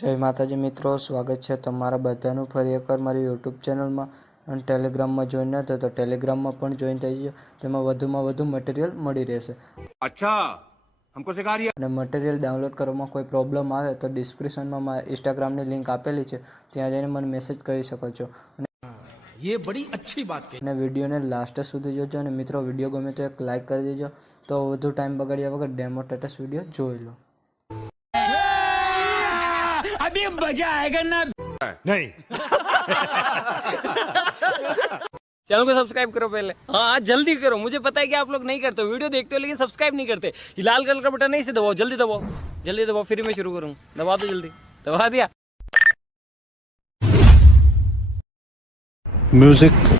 જય માતાજી મિત્રો, સ્વાગત છે તમારા બધાનું ફરી એકવાર મારી યુટ્યુબ ચેનલમાં અને ટેલિગ્રામમાં જોઈન ન થયો તો ટેલિગ્રામમાં પણ જોઈન થઈ ગયો. તેમાં વધુમાં વધુ મટીરિયલ મળી રહેશે. अच्छा हमको सिखा रही है। અને મટીરિયલ ડાઉનલોડ કરવામાં કોઈ પ્રોબ્લેમ આવે તો ડિસ્ક્રિપ્શનમાં મારા ઇન્સ્ટાગ્રામની લિંક આપેલી છે, ત્યાં જઈને મને મેસેજ કરી શકો છો. ये बड़ी अच्छी बात कही। અને વિડીયોને લાસ્ટ સુધી જોજો. અને મિત્રો, વિડીયો ગમે તો એક લાઇક કરી દેજો. તો વધુ ટાઈમ બગાડ્યા વગર ડેમો સ્ટેટસ વિડીયો જોઈ લો. अभी मजा आएगा ना। नहीं चैनल को सब्सक्राइब करो पहले। हाँ जल्दी करो, मुझे पता है कि आप लोग नहीं करते हो, वीडियो देखते हो लेकिन सब्सक्राइब नहीं करते। ये लाल कलर का बटन नहीं से दबाओ, जल्दी दबाओ, जल्दी दबाओ, फिर मैं शुरू करूँ। दबा दो जल्दी, दबा दिया। म्यूजिक